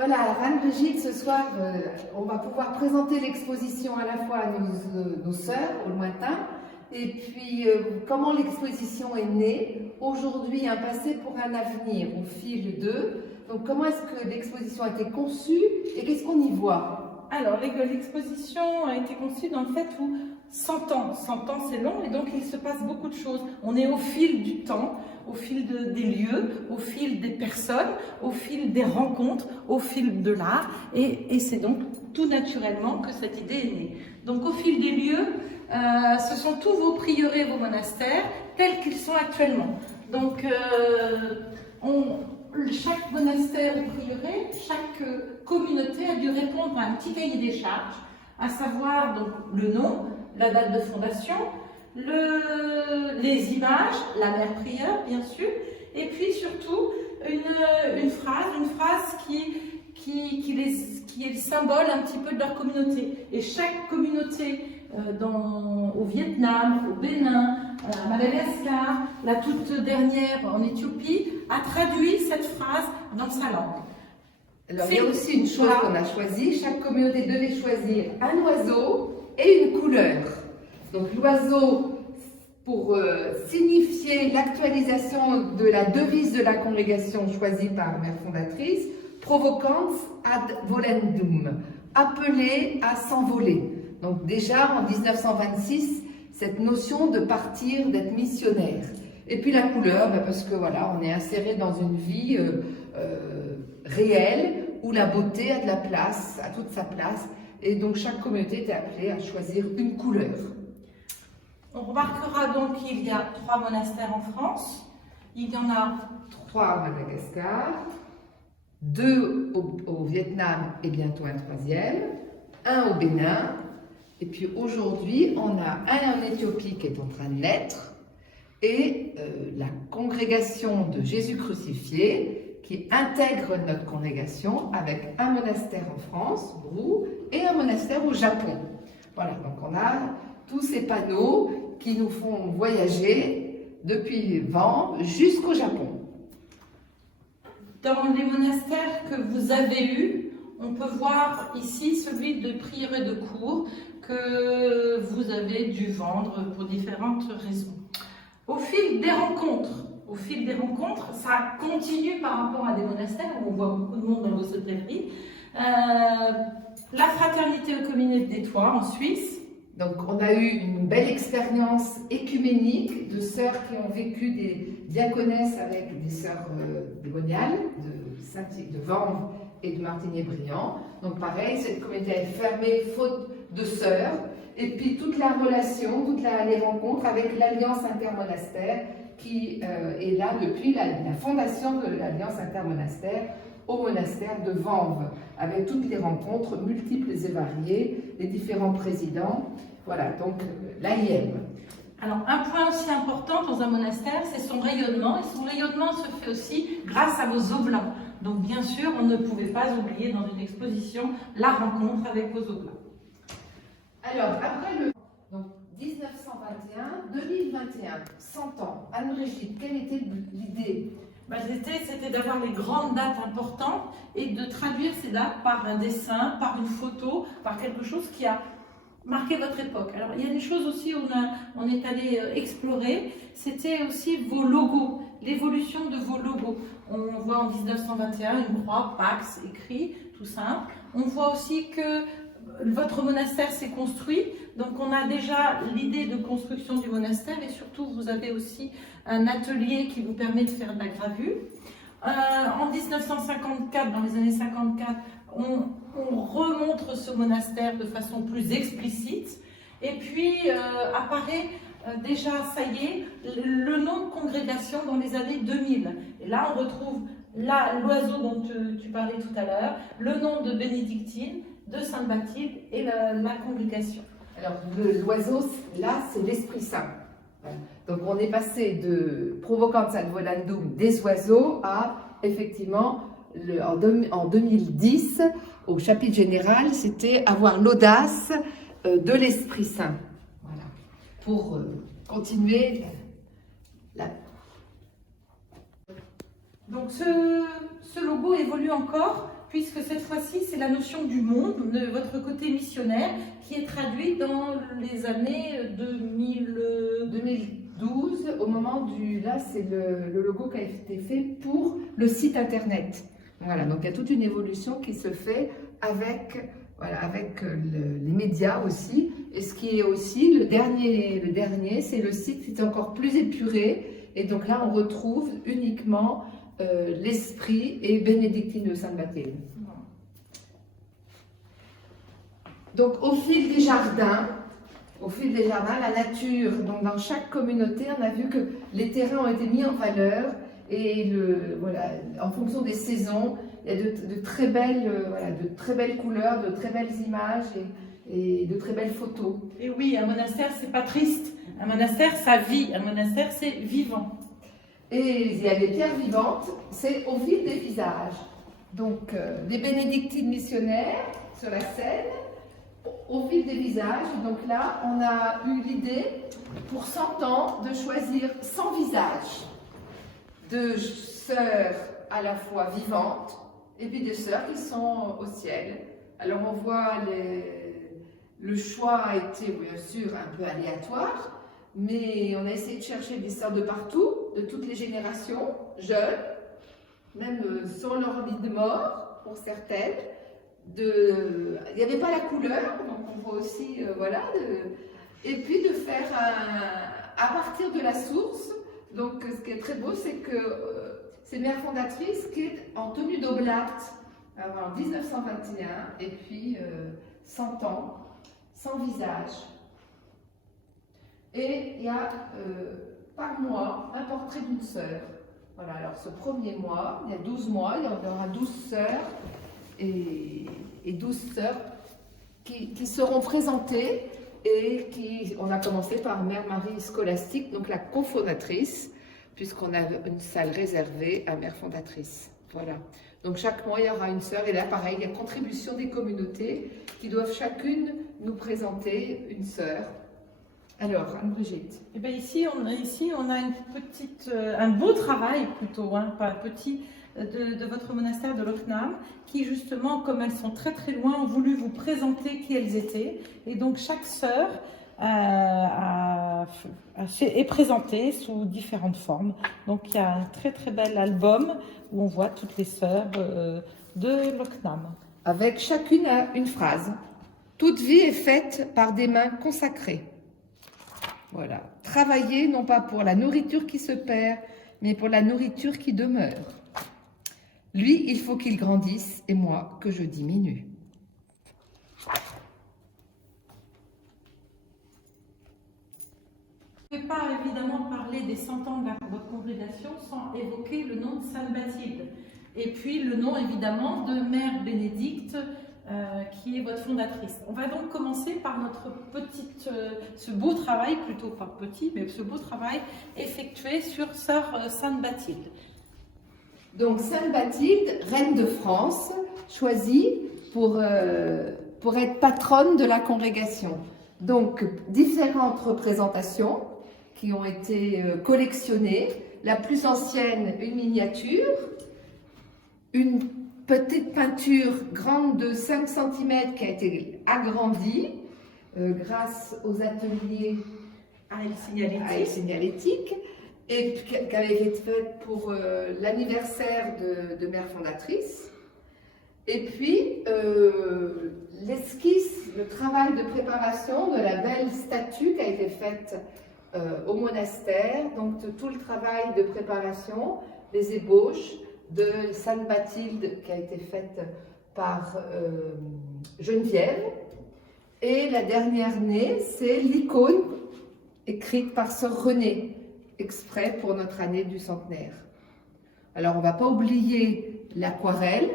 Voilà, Anne-Brigitte, ce soir, on va pouvoir présenter l'exposition à la fois à nos sœurs au lointain, et puis comment l'exposition est née, aujourd'hui un passé pour un avenir au fil d'eux. Donc comment est-ce que l'exposition a été conçue et qu'est-ce qu'on y voit? Alors l'exposition a été conçue dans le fait où 100 ans c'est long et donc il se passe beaucoup de choses. On est au fil du temps, au fil des lieux, au fil des personnes, au fil des rencontres, au fil de l'art et c'est donc tout naturellement que cette idée est née. Donc au fil des lieux, ce sont tous vos prieurés, vos monastères tels qu'ils sont actuellement. Donc chaque monastère ou prieuré, chaque communauté a dû répondre à un petit cahier des charges, à savoir donc le nom, la date de fondation, les images, la mère prieure bien sûr, et puis surtout une phrase qui est le symbole un petit peu de leur communauté. Et chaque communauté au Vietnam, au Bénin, à Madagascar, la toute dernière en Éthiopie, a traduit cette phrase dans sa langue. Alors il y a aussi une chose qu'on a choisie, chaque communauté devait choisir un oiseau et une couleur. Donc l'oiseau pour signifier l'actualisation de la devise de la congrégation choisie par la mère fondatrice, provocans ad volendum, appelé à s'envoler. Donc déjà en 1926, cette notion de partir, d'être missionnaire. Et puis la couleur, parce que voilà, on est inséré dans une vie réelle où la beauté a de la place, a toute sa place. Et donc chaque communauté était appelée à choisir une couleur. On remarquera donc qu'il y a 3 monastères en France. Il y en a 3 à Madagascar, 2 au Vietnam et bientôt un 3e, 1 au Bénin. Et puis aujourd'hui, on a un en Éthiopie qui est en train de naître et la congrégation de Jésus crucifié qui intègre notre congrégation avec un monastère en France, Brou, et un monastère au Japon. Voilà, donc on a tous ces panneaux qui nous font voyager depuis Vanves jusqu'au Japon. Dans les monastères que vous avez eus, on peut voir ici celui de prieuré de cour que vous avez dû vendre pour différentes raisons. Au fil des rencontres, ça continue par rapport à des monastères où on voit beaucoup de monde dans vos sauterelles. La fraternité œcuménique des Toits en Suisse. Donc on a eu une belle expérience écuménique de sœurs qui ont vécu des diaconesses avec des sœurs démoniales de Vanves et de Martigny-Briand. Donc pareil, cette communauté est fermée faute de sœurs. Et puis toute la relation, les rencontres avec l'Alliance intermonastère qui est là depuis la fondation de l'Alliance intermonastère au monastère de Vanves, avec toutes les rencontres multiples et variées, les différents présidents. Voilà, donc l'AIM. Alors un point aussi important dans un monastère, c'est son rayonnement. Et son rayonnement se fait aussi grâce à vos oblats. Donc bien sûr, on ne pouvait pas oublier dans une exposition la rencontre avec vos oblats. Alors, après donc 1921, 2021, 100 ans, Anne-Brigitte, quelle était l'idée? C'était d'avoir les grandes dates importantes et de traduire ces dates par un dessin, par une photo, par quelque chose qui a marqué votre époque. Alors, il y a une chose aussi où on est allé explorer, c'était aussi vos logos, l'évolution de vos logos. On voit en 1921 une croix, Pax, écrit, tout simple. On voit aussi que votre monastère s'est construit, donc on a déjà l'idée de construction du monastère et surtout vous avez aussi un atelier qui vous permet de faire de la gravure. En 1954, dans les années 54, on remontre ce monastère de façon plus explicite et puis apparaît déjà, ça y est, le nom de congrégation dans les années 2000. Et là on retrouve l'oiseau dont tu parlais tout à l'heure, le nom de bénédictine, de Sainte-Bathilde et la congrégation. Alors l'oiseau, là, c'est l'Esprit Saint. Voilà. Donc on est passé de provocans ad volendum des oiseaux à, effectivement, en 2010, au chapitre général, c'était avoir l'audace de l'Esprit Saint. Voilà. Pour continuer Donc ce logo évolue encore puisque cette fois-ci, c'est la notion du monde, de votre côté missionnaire, qui est traduit dans les années 2012, au moment du... Là, c'est le logo qui a été fait pour le site internet. Voilà, donc il y a toute une évolution qui se fait avec, voilà, avec les médias aussi. Et ce qui est aussi le dernier, c'est le site qui est encore plus épuré. Et donc là, on retrouve uniquement l'esprit et bénédictine de Sainte-Bathilde. Donc au fil des jardins, la nature, donc dans chaque communauté, on a vu que les terrains ont été mis en valeur et voilà, en fonction des saisons, il y a de très belles couleurs, de très belles images et de très belles photos. Et oui, un monastère, c'est pas triste. Un monastère, ça vit. Un monastère, c'est vivant. Et il y a des pierres vivantes, c'est au fil des visages. Donc des bénédictines missionnaires sur la scène, au fil des visages. Donc là, on a eu l'idée, pour 100 ans, de choisir 100 visages de sœurs à la fois vivantes et puis des sœurs qui sont au ciel. Alors on voit, le choix a été bien sûr un peu aléatoire, mais on a essayé de chercher des sœurs de partout, de toutes les générations, jeunes, même sur leur lit de mort pour certaines. Il n'y avait pas la couleur, donc on voit aussi, voilà, et puis de faire à partir de la source. Donc ce qui est très beau, c'est que c'est Mère fondatrice qui est en tenue d'oblate en 1921, et puis 100 ans, sans visage. Et il y a par mois un portrait d'une sœur. Voilà, alors ce premier mois, il y a 12 mois, il y aura 12 sœurs et 12 sœurs qui seront présentées et on a commencé par Mère Marie Scolastique, donc la cofondatrice, puisqu'on a une salle réservée à Mère fondatrice. Voilà. Donc chaque mois, il y aura une sœur, et là, pareil, il y a contribution des communautés qui doivent chacune nous présenter une sœur. Alors, Anne-Brigitte. Eh bien, ici, on a un beau travail plutôt, hein, pas petit, de votre monastère de Locknam, qui justement, comme elles sont très très loin, ont voulu vous présenter qui elles étaient. Et donc chaque sœur est présentée sous différentes formes. Donc il y a un très très bel album où on voit toutes les sœurs de Locknam. Avec chacune une phrase. Toute vie est faite par des mains consacrées. Voilà. Travailler non pas pour la nourriture qui se perd, mais pour la nourriture qui demeure. Lui, il faut qu'il grandisse, et moi, que je diminue. Je ne peux pas évidemment parler des 100 ans de votre congrégation sans évoquer le nom de Sainte Bathilde. Et puis le nom évidemment de Mère Bénédicte, qui est votre fondatrice. On va donc commencer par ce beau travail, plutôt pas petit, mais ce beau travail effectué sur Sœur Sainte Bathilde. Donc Sainte Bathilde, reine de France, choisie pour être patronne de la congrégation. Donc différentes représentations qui ont été collectionnées. La plus ancienne, une miniature, une petite peinture grande de 5 cm qui a été agrandie grâce aux ateliers à El Signalétique, et qui avait été faite pour l'anniversaire de Mère fondatrice. Et puis l'esquisse, le travail de préparation de la belle statue qui a été faite au monastère, donc tout le travail de préparation, les ébauches de Sainte Bathilde qui a été faite par Geneviève. Et la dernière née, c'est l'icône écrite par Sœur Renée, exprès pour notre année du centenaire. Alors on ne va pas oublier l'aquarelle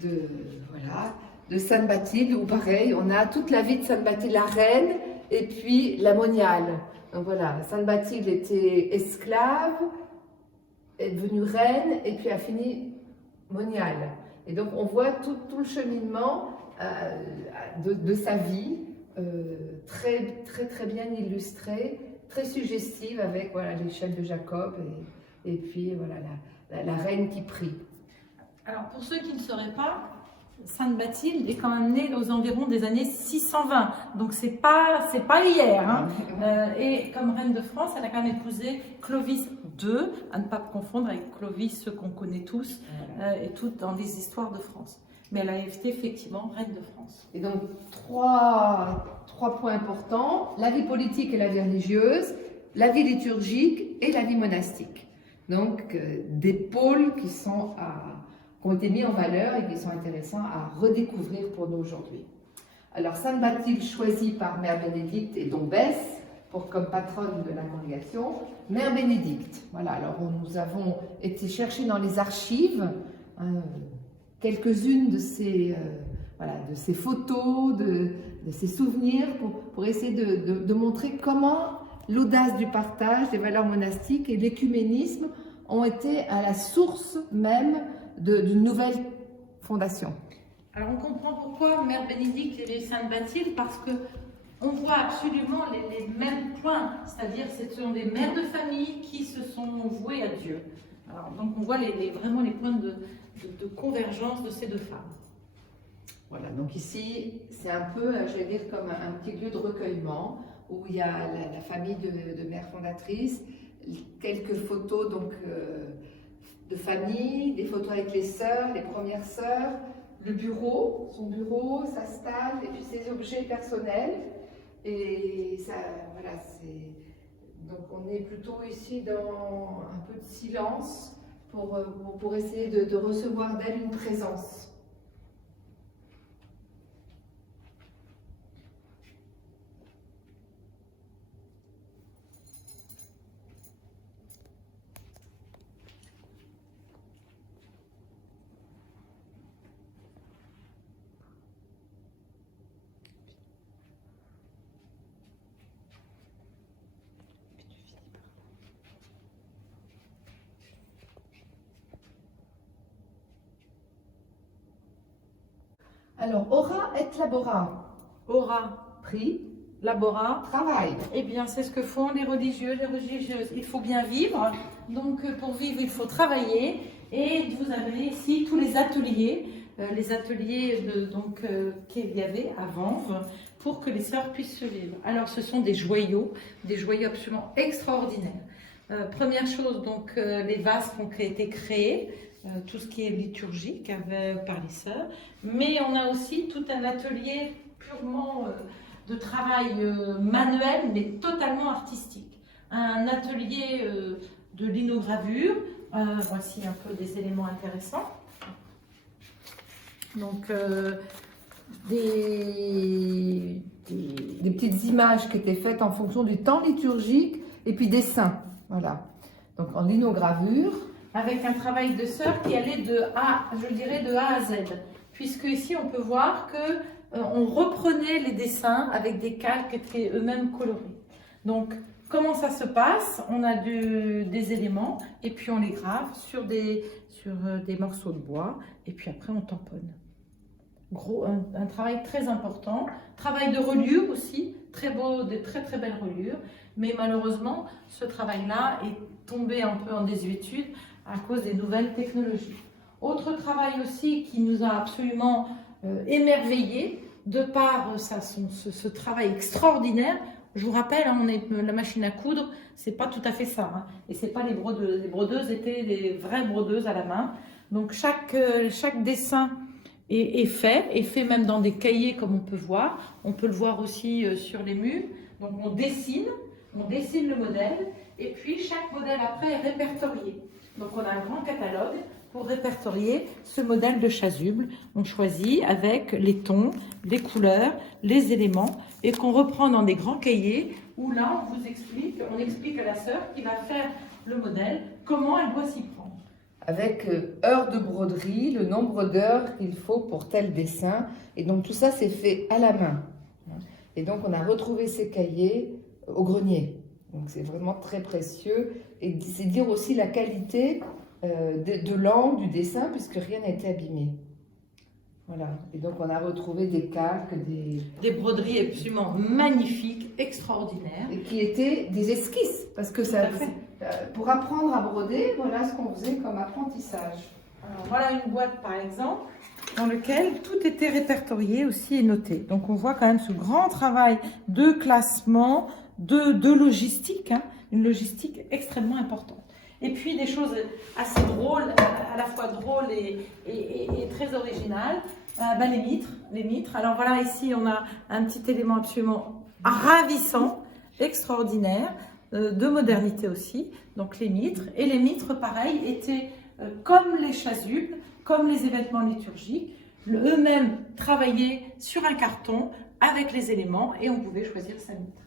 de Sainte Bathilde, où pareil, on a toute la vie de Sainte Bathilde, la reine, et puis la moniale. Donc voilà, Sainte Bathilde était esclave, est devenue reine, et puis a fini moniale. Et donc on voit tout le cheminement de sa vie, très bien illustré, très suggestive, avec voilà, l'échelle de Jacob, et puis voilà, la reine qui prie. Alors, pour ceux qui ne sauraient pas, Sainte Bathilde est quand même née aux environs des années 620, donc c'est pas hier. Hein. Et comme reine de France, elle a quand même épousé Clovis II, à ne pas confondre avec Clovis qu'on connaît tous et toutes dans les histoires de France. Mais elle a été effectivement reine de France. Et donc trois points importants, la vie politique et la vie religieuse, la vie liturgique et la vie monastique. Donc des pôles qui ont été mis en valeur et qui sont intéressants à redécouvrir pour nous aujourd'hui. Alors, Sainte Bathilde, choisie par Mère Bénédicte et Dombès comme patronne de la congrégation, Mère Bénédicte. Voilà, alors nous avons été chercher dans les archives quelques-unes de ces photos, de ces souvenirs, pour essayer de montrer comment l'audace du partage, des valeurs monastiques et l'écuménisme ont été à la source même d'une nouvelle fondation. Alors on comprend pourquoi Mère Bénédicte et Sainte Bathilde, parce que on voit absolument les mêmes points, c'est-à-dire ce sont des mères de famille qui se sont vouées à Dieu. Alors, donc on voit vraiment les points de convergence de ces deux femmes. Voilà, donc ici c'est un peu, je vais dire, comme un petit lieu de recueillement où il y a la famille de mères fondatrices, quelques photos donc de famille, des photos avec les sœurs, les premières sœurs, le bureau, son bureau, sa stalle, et puis ses objets personnels. Et ça, voilà, donc on est plutôt ici dans un peu de silence pour essayer de recevoir d'elle une présence. Alors, ora et labora. Ora, Prie, labora, travail. eh bien c'est ce que font les religieux, les religieuses. Il faut bien vivre, donc pour vivre il faut travailler. Et vous avez ici tous les ateliers qu'il y avait à Vanves pour que les sœurs puissent se vivre. Alors ce sont des joyaux absolument extraordinaires. Première chose, donc les vases qui ont été créés, tout ce qui est liturgique par les sœurs, mais on a aussi tout un atelier purement de travail manuel, mais totalement artistique. Un atelier de linogravure, voici un peu des éléments intéressants. Donc des petites images qui étaient faites en fonction du temps liturgique et puis des saints. Voilà. Donc en linogravure. Avec un travail de sœur qui allait de A à Z. Puisque ici on peut voir que on reprenait les dessins avec des calques qui étaient eux-mêmes colorés. Donc comment ça se passe? On a des éléments et puis on les grave sur des morceaux de bois et puis après on tamponne. Un travail très important, travail de reliure aussi, très beau, des très très belles reliures, mais malheureusement ce travail-là est tombé un peu en désuétude à cause des nouvelles technologies. Autre travail aussi qui nous a absolument émerveillés de par ce travail extraordinaire. Je vous rappelle, hein, la machine à coudre, c'est pas tout à fait ça, hein, et c'est pas les brodeuses. Les brodeuses étaient des vraies brodeuses à la main. Donc chaque dessin est fait même dans des cahiers comme on peut voir. On peut le voir aussi sur les murs. Donc on dessine le modèle et puis chaque modèle après est répertorié. Donc on a un grand catalogue pour répertorier ce modèle de chasuble. On choisit avec les tons, les couleurs, les éléments et qu'on reprend dans des grands cahiers où là on explique à la sœur qui va faire le modèle comment elle doit s'y prendre. Avec heures de broderie, le nombre d'heures qu'il faut pour tel dessin. Et donc tout ça c'est fait à la main. Et donc on a retrouvé ces cahiers au grenier. Donc c'est vraiment très précieux. Et c'est dire aussi la qualité de l'angle du dessin puisque rien n'a été abîmé. Voilà. Et donc on a retrouvé des calques, des broderies absolument magnifiques, extraordinaires. Et qui étaient des esquisses. Parce que ça, pour apprendre à broder, voilà ce qu'on faisait comme apprentissage. Alors, voilà une boîte par exemple, dans laquelle tout était répertorié aussi et noté. Donc on voit quand même ce grand travail de classement, de logistique, hein, une logistique extrêmement importante. Et puis des choses assez drôles, à la fois drôles et très originales, les mitres. Alors voilà, ici on a un petit élément absolument ravissant, extraordinaire, de modernité aussi, donc les mitres. Et les mitres, pareil, étaient comme les chasubles, comme les événements liturgiques, eux-mêmes travaillaient sur un carton avec les éléments et on pouvait choisir sa mitre.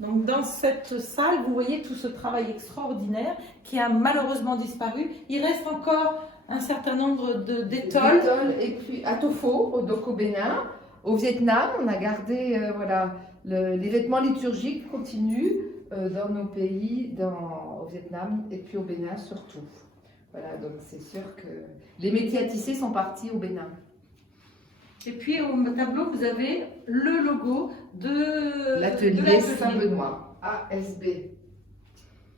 Donc dans cette salle, vous voyez tout ce travail extraordinaire qui a malheureusement disparu. Il reste encore un certain nombre d'étoiles. Et puis à Tofo, donc au Bénin, au Vietnam, on a gardé voilà, les vêtements liturgiques continuent dans nos pays, au Vietnam et puis au Bénin surtout. Voilà, donc c'est sûr que les métiers à tisser sont partis au Bénin. Et puis au tableau, vous avez le logo de l'atelier Saint-Benoît, ASB.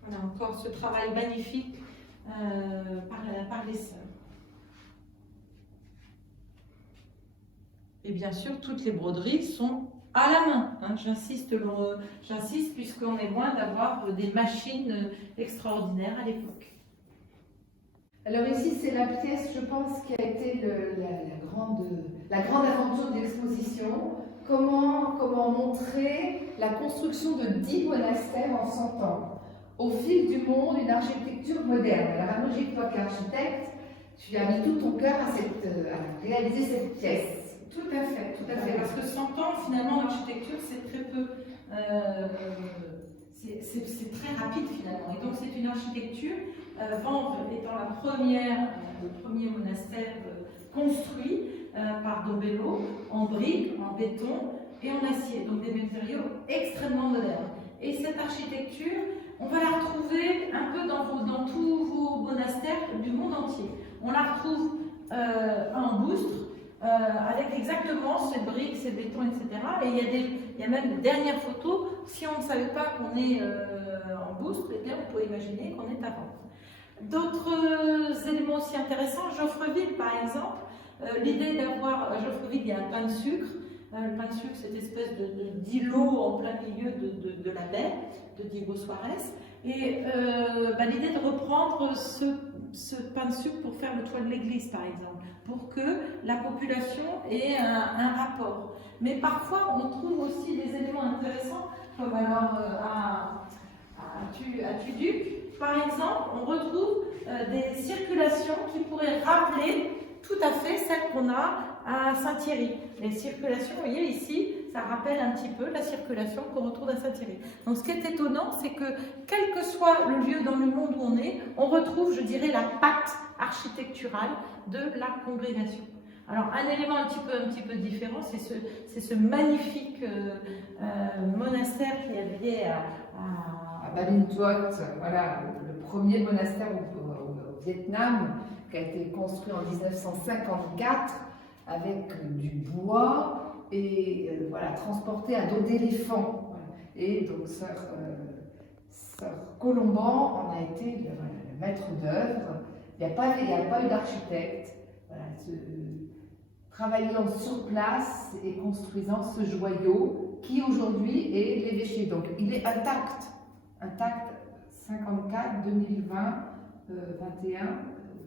Voilà, encore ce travail magnifique par les sœurs. Et bien sûr, toutes les broderies sont à la main. Hein. J'insiste puisqu'on est loin d'avoir des machines extraordinaires à l'époque. Alors ici, c'est la pièce, je pense, qui a été la grande aventure de l'exposition. Comment montrer la construction de 10 monastères en 100 ans. Au fil du monde, une architecture moderne. Alors, Amojik, toi qui es architecte, tu as mis tout ton cœur à réaliser cette pièce. Tout à fait, tout à fait. Parce que 100 ans, finalement, l'architecture, c'est très peu. C'est très rapide, finalement. Et donc, c'est une architecture. Vanves étant le premier monastère construit par Dobello, en briques, en béton et en acier. Donc, des matériaux extrêmement modernes. Et cette architecture, on va la retrouver un peu dans tous vos monastères du monde entier. On la retrouve en Boustre, avec exactement ces briques, ces bétons, etc. Et il y a même une dernière photo, si on ne savait pas qu'on est en Boustre, eh bien on peut imaginer qu'on est à Vanves. D'autres éléments aussi intéressants, Geoffreville par exemple, l'idée d'avoir, à Geoffreville il y a un pain de sucre. Le pain de sucre, cette espèce d'îlot en plein milieu de la baie de Diego Suarez. Et l'idée de reprendre ce pain de sucre pour faire le toit de l'église, par exemple, pour que la population ait un rapport. Mais parfois, on trouve aussi des éléments intéressants, comme alors à Tuduc, par exemple, on retrouve des circulations qui pourraient rappeler tout à fait celles qu'on a à Saint-Thierry. Les circulations, vous voyez ici, ça rappelle un petit peu la circulation qu'on retrouve à Saint-Thierry. Donc ce qui est étonnant, c'est que quel que soit le lieu dans le monde où on est, on retrouve, je dirais, la patte architecturale de la congrégation. Alors un élément un petit peu différent, c'est ce magnifique monastère qui est lié à Baline Thuot, voilà, le premier monastère au Vietnam, qui a été construit en 1954 avec du bois et voilà, transporté à dos d'éléphant. Voilà. Et donc sœur Colomban en a été le maître d'œuvre. Il n'y a pas eu d'architecte. Voilà, travaillant sur place et construisant ce joyau qui aujourd'hui est l'évêché. Donc il est intact 54, 2020, 21.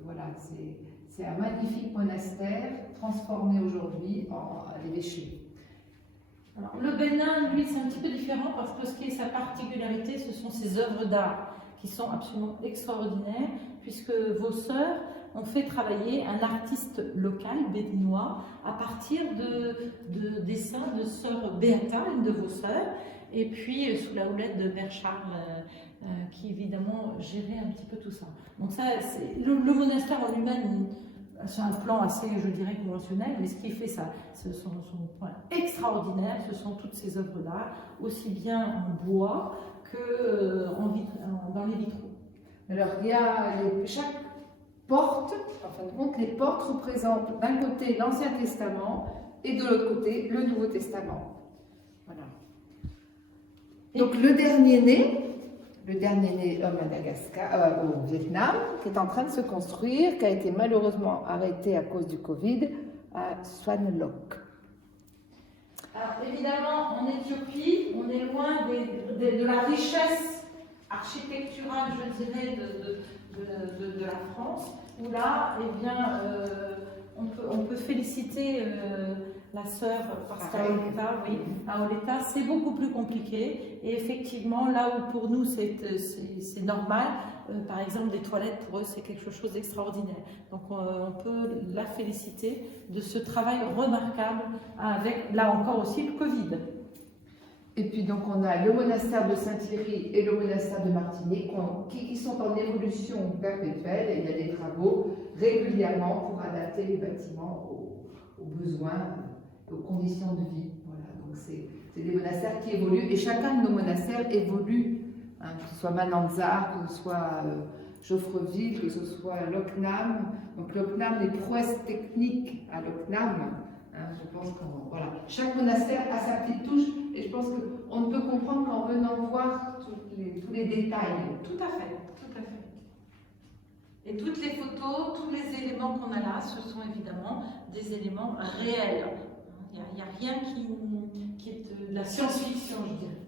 Voilà, c'est un magnifique monastère transformé aujourd'hui à l'évêché. Le Bénin, lui, c'est un petit peu différent parce que ce qui est sa particularité, ce sont ses œuvres d'art qui sont absolument extraordinaires, puisque vos sœurs ont fait travailler un artiste local, béninois, à partir de dessins de sœur Beata, une de vos sœurs, et puis sous la houlette de Père Charles, qui évidemment gérait un petit peu tout ça. Donc ça, le monastère en lui-même, c'est un plan assez, je dirais, conventionnel, mais ce qui fait ça, ce sont point extraordinaire, ce sont toutes ces œuvres d'art, aussi bien en bois que dans les vitraux. Alors, il y a chaque porte, en fin de compte, les portes représentent d'un côté l'Ancien Testament et de l'autre côté le Nouveau Testament. Voilà. Donc, le dernier né, le dernier né à Madagascar, au Vietnam, qui est en train de se construire, qui a été malheureusement arrêté à cause du Covid, à Swan Lake. Alors évidemment, en Éthiopie, on est loin de la richesse architecturale, je dirais, de la France, où là, eh bien, on peut féliciter la sœur, parce qu'à Oleta, oui, à Oleta, c'est beaucoup plus compliqué. Et effectivement, là où pour nous c'est normal, par exemple des toilettes, pour eux c'est quelque chose d'extraordinaire. Donc on peut la féliciter de ce travail remarquable avec, là encore aussi, le Covid. Et puis donc on a le monastère de Saint-Thierry et le monastère de Martinique qui sont en évolution perpétuelle, et il y a des travaux régulièrement pour adapter les bâtiments aux besoins, aux conditions de vie. Voilà, donc c'est des monastères qui évoluent, et chacun de nos monastères évolue, hein, que ce soit Mananzar, que ce soit Geoffreville, que ce soit Lochnam. Donc Lochnam, les prouesses techniques à Lochnam, hein, je pense que voilà, chaque monastère a sa petite touche, et je pense qu'on ne peut comprendre qu'en venant voir tous les détails. Tout à fait, tout à fait. Et toutes les photos, tous les éléments qu'on a là, ce sont évidemment des éléments réels. Il n'y a rien qui est de la science-fiction, je dirais.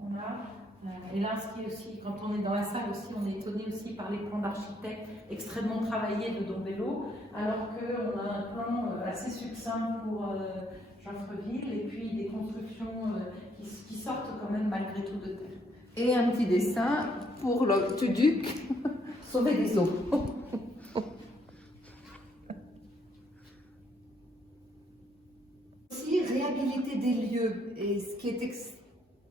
On a, et là, ce qui est aussi, quand on est dans la salle aussi, on est étonné aussi par les plans d'architectes extrêmement travaillés de Dombello, alors qu'on a un plan assez succinct pour Geoffreville, et puis des constructions qui sortent quand même malgré tout de terre. Et un petit dessin pour le Tuduc, sauver des eaux. Aussi, réhabiliter des lieux. Et ce qui est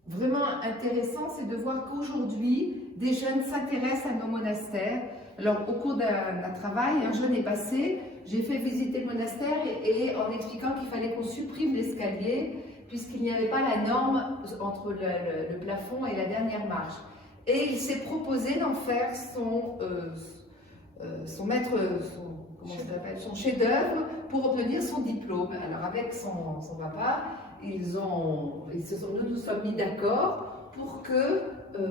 vraiment intéressant, c'est de voir qu'aujourd'hui, des jeunes s'intéressent à nos monastères. Alors, au cours d'un travail, un jeune est passé, j'ai fait visiter le monastère et en expliquant qu'il fallait qu'on supprime l'escalier, puisqu'il n'y avait pas la norme entre le plafond et la dernière marche. Et il s'est proposé d'en faire son chef-d'œuvre pour obtenir son diplôme. Alors avec son papa, nous nous sommes mis d'accord pour que,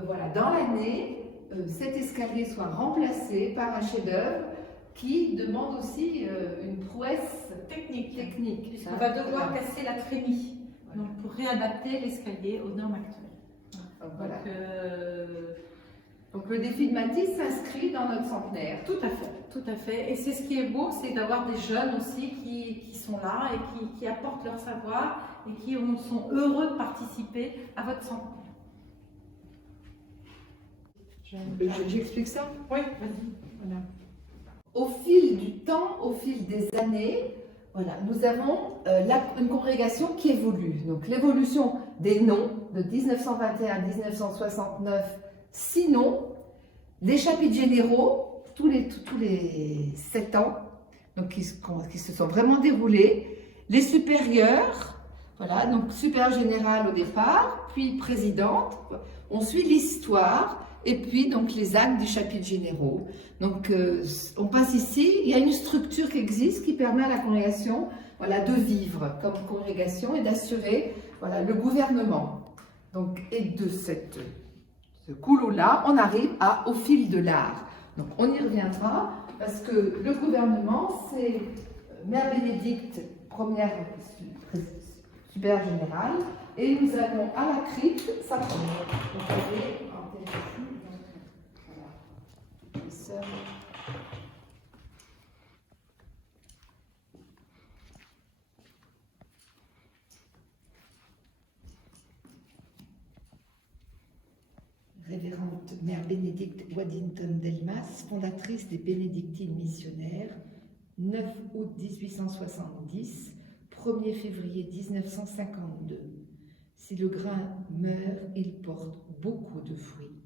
voilà, dans l'année, cet escalier soit remplacé par un chef-d'œuvre qui demande aussi une prouesse technique. On va devoir casser la trémie, donc pour réadapter l'escalier aux normes actuelles. Voilà. Donc le défi de Matisse s'inscrit dans notre centenaire. Tout à fait, tout à fait. Et c'est ce qui est beau, c'est d'avoir des jeunes aussi qui sont là et qui apportent leur savoir et qui sont heureux de participer à votre centenaire. J'explique ça? Oui, vas-y. Voilà. Au fil du temps, au fil des années, voilà, nous avons une congrégation qui évolue. Donc l'évolution des noms de 1921 à 1969, 6 noms, les chapitres généraux, tous les 7 ans, donc qui se sont vraiment déroulés, les supérieurs, voilà, donc supérieure générale au départ, puis présidente, on suit l'histoire, et puis donc les actes des chapitres généraux. Donc on passe ici, il y a une structure qui existe qui permet à la congrégation, voilà, de vivre comme congrégation et d'assurer, voilà, le gouvernement. Donc, et de ce couloir-là, on arrive au fil de l'art. Donc on y reviendra parce que le gouvernement, c'est Mère Bénédicte, première supérieure générale, et nous allons à la crypte, ça première. Vous voyez, en télévision, voilà. Les sœurs. Révérende Mère Bénédicte Waddington Delmas, fondatrice des Bénédictines missionnaires, 9 août 1870, 1er février 1952. Si le grain meurt, il porte beaucoup de fruits.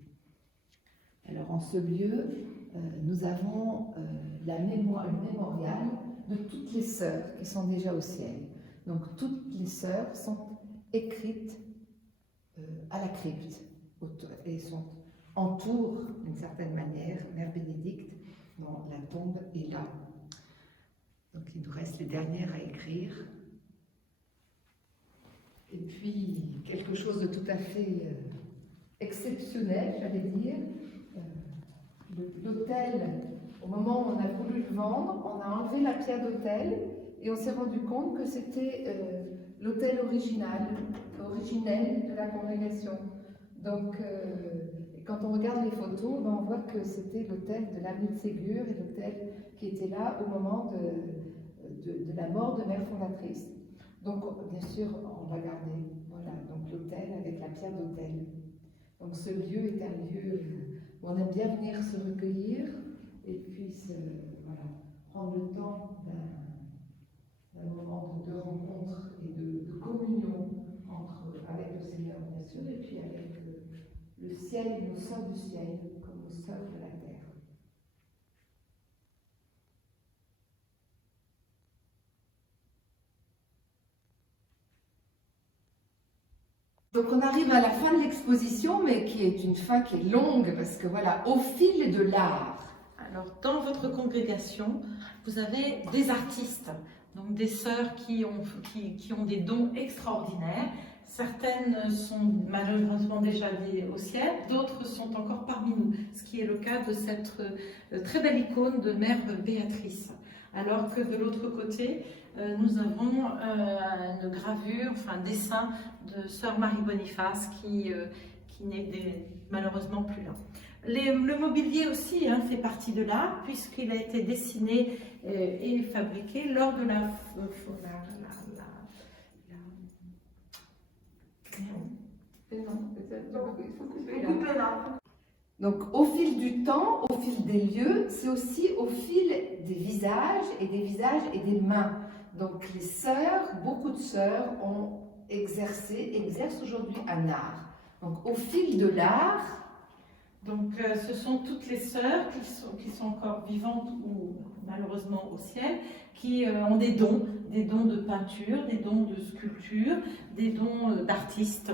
Alors en ce lieu, nous avons le mémorial de toutes les sœurs qui sont déjà au ciel. Donc toutes les sœurs sont écrites à la crypte et entourent d'une certaine manière Mère Bénédicte, dont la tombe est là. Donc il nous reste les dernières à écrire. Et puis quelque chose de tout à fait exceptionnel, j'allais dire. L'autel, au moment où on a voulu le vendre, on a enlevé la pierre d'autel et on s'est rendu compte que c'était l'autel originel de la congrégation. Donc, quand on regarde les photos, on voit que c'était l'autel de l'avenue de Ségur et l'autel qui était là au moment de la mort de mère fondatrice. Donc, bien sûr, on l'a gardé. Voilà, donc l'autel avec la pierre d'autel. Donc, ce lieu est un lieu où on aime bien venir se recueillir et puis voilà, prendre le temps d'un moment de rencontre et de communion avec le Seigneur, bien sûr, et puis avec le ciel, nos sœurs du ciel, comme nos sœurs de la terre. Donc on arrive à la fin de l'exposition, mais qui est une fin qui est longue, parce que voilà, au fil de l'art. Alors, dans votre congrégation, vous avez des artistes, donc des sœurs qui ont des dons extraordinaires. Certaines sont malheureusement déjà allées au ciel, d'autres sont encore parmi nous, ce qui est le cas de cette très belle icône de Mère Béatrice. Alors que de l'autre côté, nous avons une gravure, enfin un dessin de Sœur Marie Boniface qui n'est malheureusement plus là. Le mobilier aussi fait partie de l'art, puisqu'il a été dessiné et fabriqué lors de la Donc au fil du temps, au fil des lieux, c'est aussi au fil des visages et des mains. Donc les sœurs, beaucoup de sœurs ont exercent aujourd'hui un art. Donc au fil de l'art. Donc ce sont toutes les sœurs qui sont encore vivantes ou malheureusement au ciel, qui ont des dons de peinture, des dons de sculpture, des dons d'artistes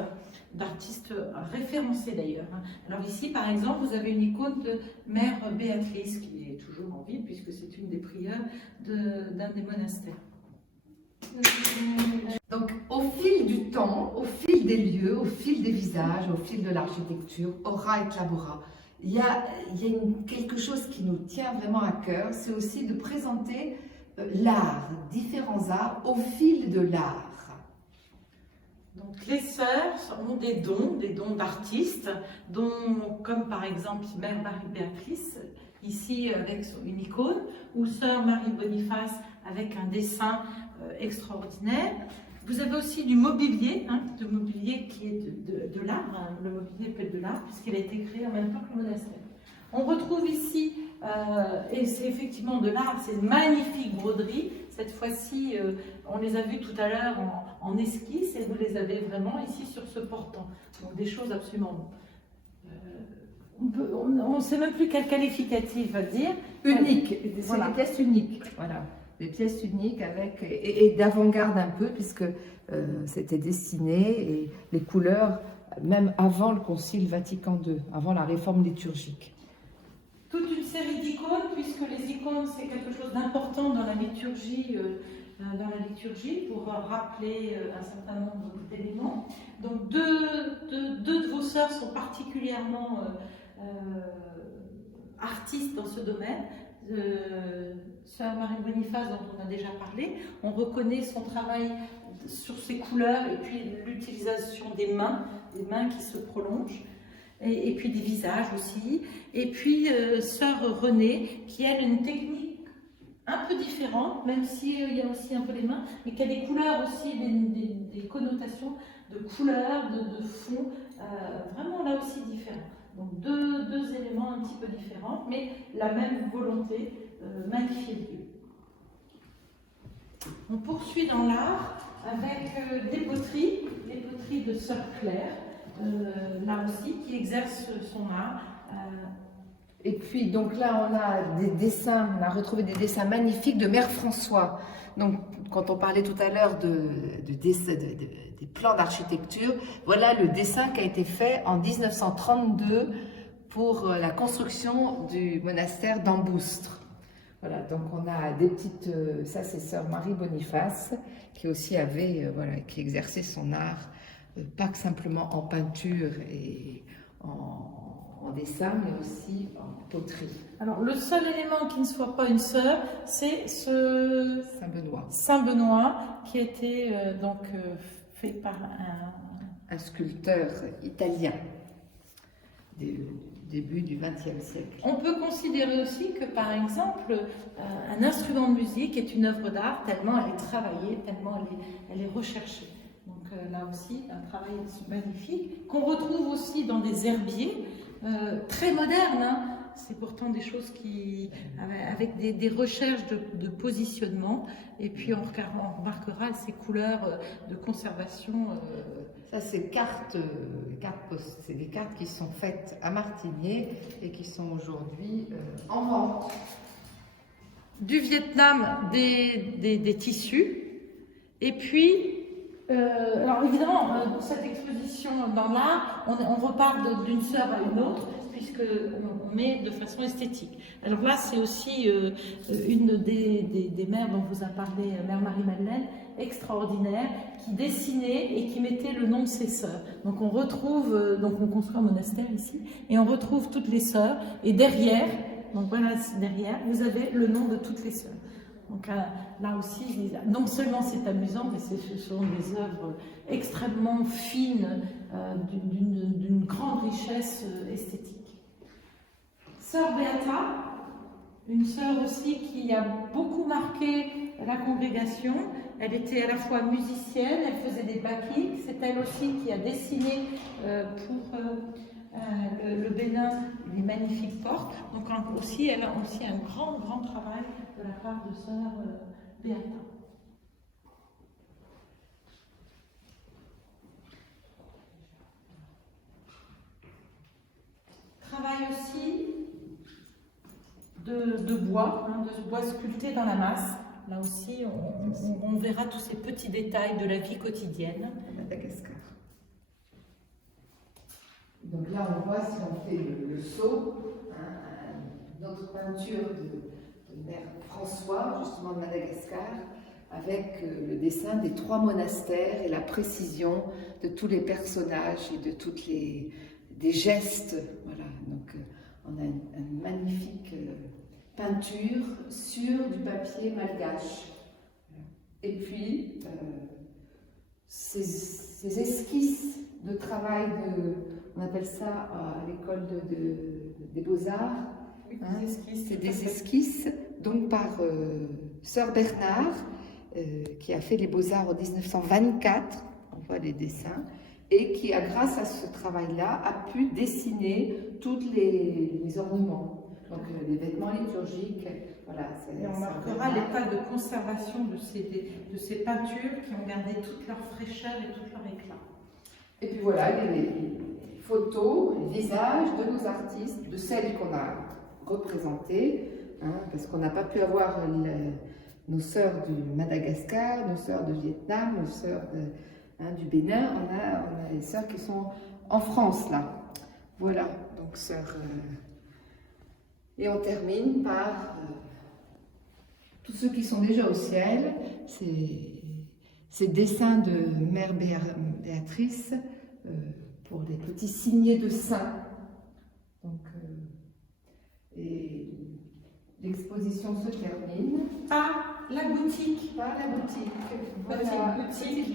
référencés d'ailleurs. Alors ici par exemple vous avez une icône de Mère Béatrice qui est toujours en vie puisque c'est une des prières d'un des monastères. Donc au fil du temps, au fil des lieux, au fil des visages, au fil de l'architecture, ora et labora, il y a quelque chose qui nous tient vraiment à cœur, c'est aussi de présenter l'art, différents arts, au fil de l'art. Donc les sœurs ont des dons d'artistes, comme par exemple Mère Marie-Béatrice, ici avec une icône, ou Sœur Marie Boniface avec un dessin extraordinaire. Vous avez aussi du mobilier, de mobilier qui est de l'art, le mobilier peut être de l'art puisqu'il a été créé en même temps que le monastère. On retrouve ici, et c'est effectivement de l'art, c'est une magnifique broderie. Cette fois-ci, on les a vues tout à l'heure en esquisse et vous les avez vraiment ici sur ce portant. Donc des choses absolument... on ne sait même plus quel qualificatif dire. Unique, c'est voilà. Des pièces uniques. Voilà. Des pièces uniques et d'avant-garde un peu, puisque c'était dessiné et les couleurs, même avant le Concile Vatican II, avant la réforme liturgique. Toute une série d'icônes, puisque les icônes c'est quelque chose d'important dans la liturgie pour rappeler un certain nombre d'éléments. Donc deux de vos sœurs sont particulièrement artistes dans ce domaine. Sœur Marie Boniface dont on a déjà parlé, on reconnaît son travail sur ses couleurs et puis l'utilisation des mains qui se prolongent et puis des visages aussi, et puis Sœur Renée qui a une technique un peu différente, même s'il y a aussi un peu les mains, mais qui a des couleurs aussi, des connotations de couleurs, de fond, vraiment là aussi différents. Donc deux éléments un petit peu différents, mais la même volonté, magnifier Dieu. On poursuit dans l'art avec des poteries de Sœur Claire, là aussi, qui exerce son art. Et puis, donc là, on a des dessins, on a retrouvé des dessins magnifiques de Mère François. Donc, quand on parlait tout à l'heure des plans d'architecture, voilà le dessin qui a été fait en 1932 pour la construction du monastère d'Amboustre. Voilà, donc on a des petites... ça, c'est Sœur Marie Boniface, qui aussi avait, qui exerçait son art, pas que simplement en peinture et en dessin, mais aussi en poterie. Alors, le seul élément qui ne soit pas une sœur, c'est ce Saint-Benoît. Saint-Benoît qui a été fait par Un sculpteur italien du début du XXe siècle. On peut considérer aussi que, par exemple, un instrument de musique est une œuvre d'art tellement elle est travaillée, tellement elle est recherchée. Donc là aussi, un travail magnifique qu'on retrouve aussi dans des herbiers très modernes. Hein. C'est pourtant des choses qui, avec des recherches de positionnement, et puis on remarquera ces couleurs de conservation. Ça, c'est c'est des cartes qui sont faites à Martigné et qui sont aujourd'hui en vente. Du Vietnam, des tissus, et puis alors évidemment, cette exposition dans l'art, on repart d'une sœur à une autre, puisqu'on met de façon esthétique. Alors là, c'est aussi une des mères dont vous a parlé, Mère Marie-Madeleine, extraordinaire, qui dessinait et qui mettait le nom de ses sœurs. Donc on retrouve, donc on construit un monastère ici, et on retrouve toutes les sœurs, et derrière, donc voilà, derrière, vous avez le nom de toutes les sœurs. Donc là aussi, non seulement c'est amusant, mais ce sont des œuvres extrêmement fines, d'une grande richesse esthétique. Sœur Beata, une sœur aussi qui a beaucoup marqué la congrégation. Elle était à la fois musicienne, elle faisait des baquets. C'est elle aussi qui a dessiné pour le Bénin les magnifiques portes. Donc aussi, elle a aussi un grand travail de la part de sœur Beata. Travail aussi de bois, de bois sculpté dans la masse. Là aussi, on verra tous ces petits détails de la vie quotidienne. Madagascar. Donc là, on voit, si on fait le saut, une autre peinture de Mère François, justement de Madagascar, avec le dessin des 3 monastères et la précision de tous les personnages et de toutes des gestes. Voilà, donc on a une magnifique peinture sur du papier malgache. Et puis, ces esquisses de travail, on appelle ça à l'école des Beaux-Arts, c'est des esquisses donc par Sœur Bernard, qui a fait les Beaux-Arts en 1924, on voit les dessins, et qui, grâce à ce travail-là, a pu dessiner tous les ornements. Donc les vêtements liturgiques, voilà. Et on marquera l'état de conservation de ces peintures qui ont gardé toute leur fraîcheur et tout leur éclat. Et puis voilà, il y a les photos, les visages de nos artistes, de celles qu'on a représentées, parce qu'on n'a pas pu avoir nos sœurs du Madagascar, nos sœurs du Vietnam, nos sœurs du Bénin. On a les sœurs qui sont en France, là. Voilà, donc sœurs... Et on termine par tous ceux qui sont déjà au ciel, ces dessins de Mère Béatrice pour des petits signets de saints. Donc, et l'exposition se termine par la boutique. Par la boutique. Petite boutique.